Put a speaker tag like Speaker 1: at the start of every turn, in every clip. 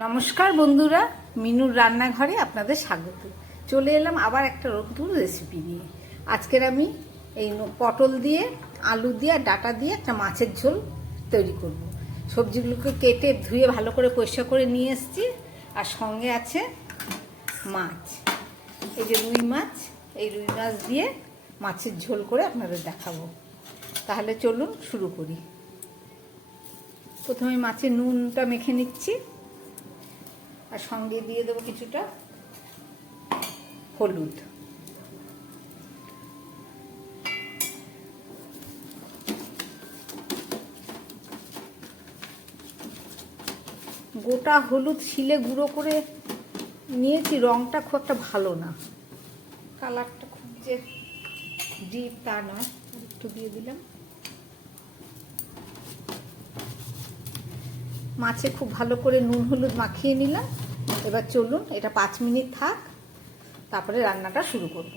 Speaker 1: নমস্কার বন্ধুরা, মিনুর রান্নাঘরে আপনাদের স্বাগত। চলে এলাম আবার একটা নতুন রেসিপি নিয়ে। আজকের আমি এই পটল দিয়ে, আলু দিয়ে আর ডাটা দিয়ে একটা মাছের ঝোল তৈরি করব। সবজিগুলোকে কেটে ধুয়ে ভালো করে পরিষ্কার করে নিয়ে এসেছি। আর সঙ্গে আছে মাছ। এই যে রুই মাছ, এই রুই মাছ দিয়ে মাছের ঝোল করে আপনাদের দেখাবো। তাহলে চলুন শুরু করি। প্রথমে মাছের নুনটা মেখে নিচ্ছি। আর সঙ্গে দিয়ে দেবো কিছুটা হলুদ। গোটা হলুদ শিলে গুঁড়ো করে নিয়েছি, রংটা খুব একটা ভালো না। কালারটা খুব যে ডিপ তা নয়, একটু দিয়ে দিলাম। মাছে খুব ভালো করে নুন হলুদ মাখিয়ে নিলাম। এবার চলুন, এটা পাঁচ মিনিট থাক, তারপরে রান্নাটা শুরু করব।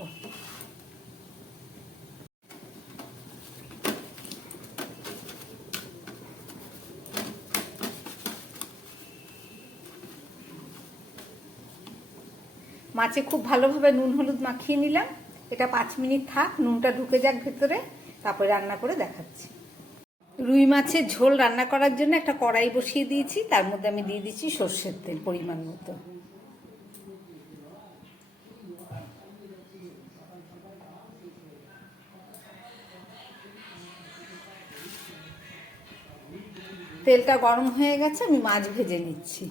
Speaker 1: মাছে খুব ভালোভাবে নুন হলুদ মাখিয়ে নিলাম। এটা পাঁচ মিনিট থাক, নুনটা ঢুকে যাক ভেতরে, তারপরে রান্না করে দেখাচ্ছি। রুই মাছের ঝোল রান্না করার জন্য একটা কড়াই বসিয়ে দিয়েছি। তার মধ্যে আমি দিয়ে দিচ্ছি সর্ষের তেল পরিমাণ মতো। তেলটা গরম হয়ে গেছে, আমি মাছ ভেজে নিচ্ছি।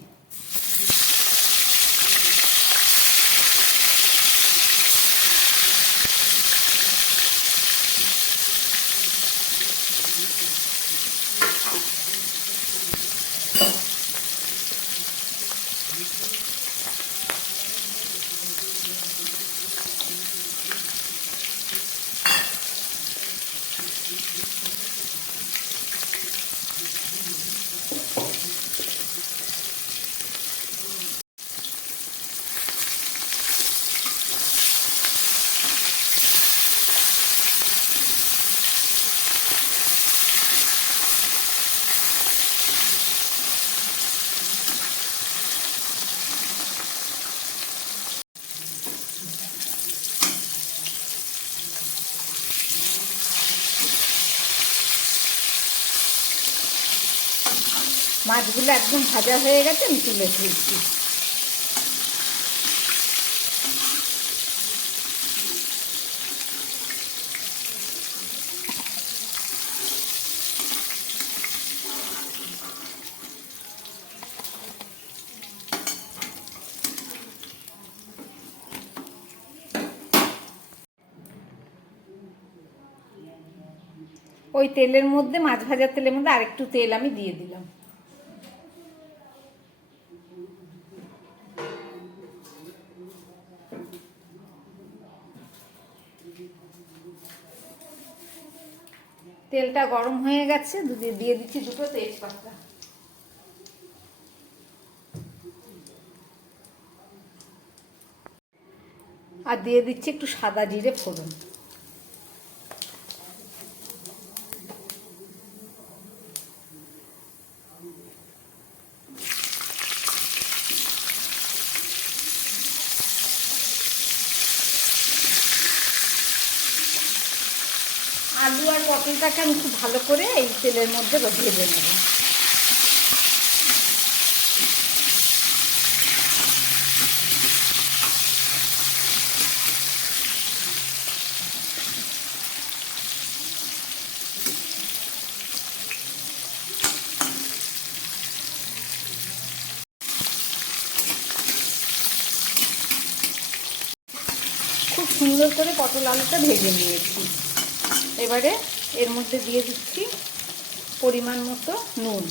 Speaker 1: মাছগুলো একদম ভাজা হয়ে গেছে, আমি তুলে ফেলছি ওই তেলের মধ্যে, মাছ ভাজার তেলের মধ্যে আরেকটু তেল আমি দিয়ে দিলাম। তেলটা গরম হয়ে গেছে, দুধে দিয়ে দিচ্ছি দুটো তেজপাতা। আর দিয়ে দিচ্ছি একটু সাদা জিরে ফোড়ন। আলু আর পটলটাকে আমি খুব ভালো করে এই তেলের মধ্যে ভেজে নেব। খুব সুন্দর করে পটল আলুটা ভেজে নিয়েছি। এবারে এর মধ্যে দিয়ে দিচ্ছি পরিমাণ মতো নুন।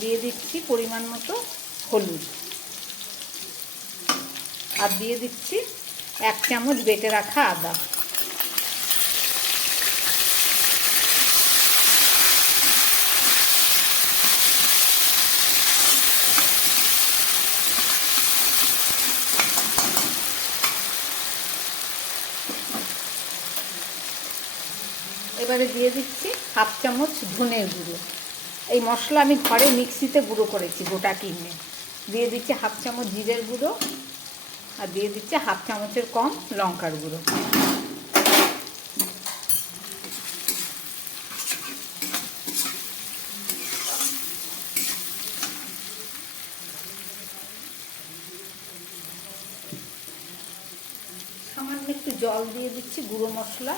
Speaker 1: দিয়ে দিচ্ছি পরিমাণ মতো হলুদ। আর দিয়ে দিচ্ছি এক চামচ বেটে রাখা আদা। দিয়ে দিচ্ছি হাফ চামচ ধনের গুঁড়ো। এই মশলা আমি ঘরে মিক্সিতে গুঁড়ো করেছি গোটা কিনে দিয়ে দিচ্ছি হাফ চামচ জিরের গুঁড়ো আর দিয়ে দিচ্ছি হাফ চামচের কম লঙ্কার গুঁড়ো। সামান্য একটু জল দিয়ে দিচ্ছি গুঁড়ো মশলা।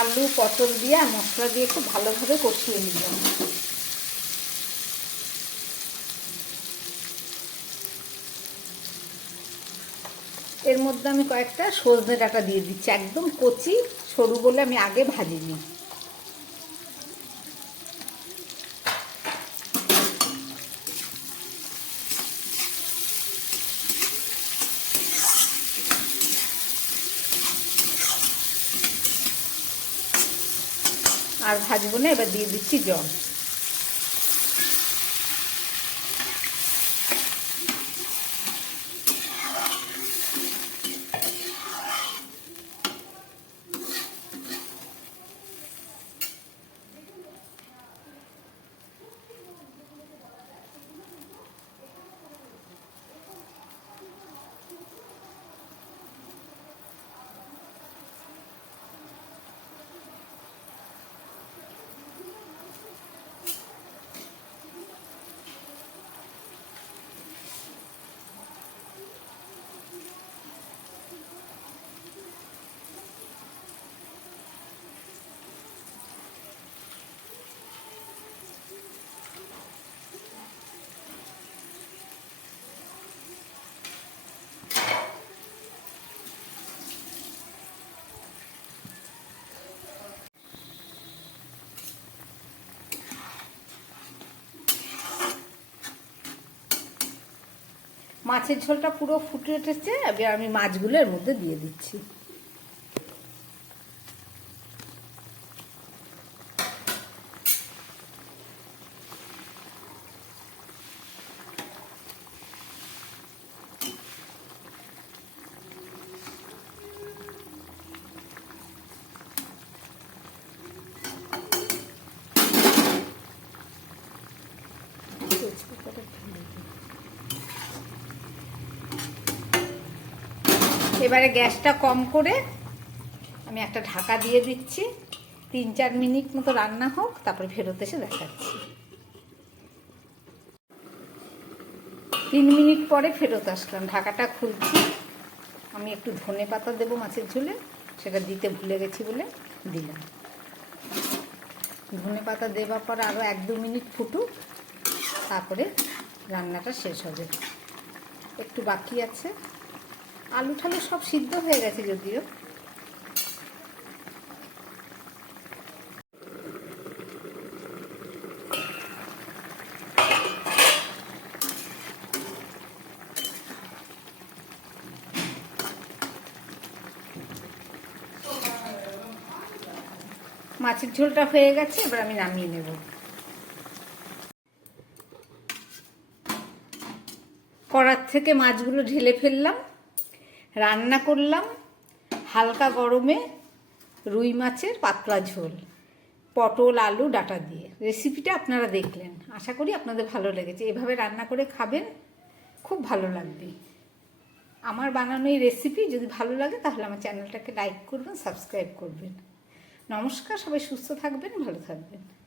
Speaker 1: আলু, পটল দিয়ে আর মশলা দিয়ে খুব ভালোভাবে কষিয়ে নিলাম এর মধ্যে আমি কয়েকটা সজনে ডাটা দিয়ে দিচ্ছি। একদম কচি, সরু বলে আমি আগে ভাজিনি। আর ভাজবো না এবার দিয়ে দিচ্ছি জল। মাছের ঝোলটা পুরো ফুটে উঠেছে এবার আমি মাছগুলো এর মধ্যে দিয়ে দিচ্ছি। এবারে গ্যাসটা কম করে আমি একটা ঢাকা দিয়ে দিচ্ছি। তিন চার মিনিট মতো রান্না হোক, তারপরে ফেরত এসে দেখাচ্ছি। তিন মিনিট পরে ফেরত আসলাম। ঢাকাটা খুলছি। আমি একটু ধনে পাতা দেবো মাছের ঝুলে। সেটা দিতে ভুলে গেছি বলে দিলাম। ধনে পাতা দেওয়ার পর আরও এক দু মিনিট ফুটুক, তারপরে রান্নাটা শেষ হবে। একটু বাকি আছে। আলু ঠালু সব সিদ্ধ হয়ে গেছে যদিও। মাছের ঝোলটা হয়ে গেছে, এবার আমি নামিয়ে নেব। কড়ার থেকে মাছগুলো ঢেলে ফেললাম। রান্না করলাম হালকা গরমে রুই মাছের পাতলা ঝোল, পটল, আলু, ডাটা দিয়ে। রেসিপিটা আপনারা দেখলেন। আশা করি আপনাদের ভালো লেগেছে। এভাবে রান্না করে খাবেন, খুব ভালো লাগবে। আমার বানানো এই রেসিপি যদি ভালো লাগে, তাহলে আমার চ্যানেলটাকে লাইক করবেন সাবস্ক্রাইব করবেন। নমস্কার, সবাই সুস্থ থাকবেন, ভালো থাকবেন।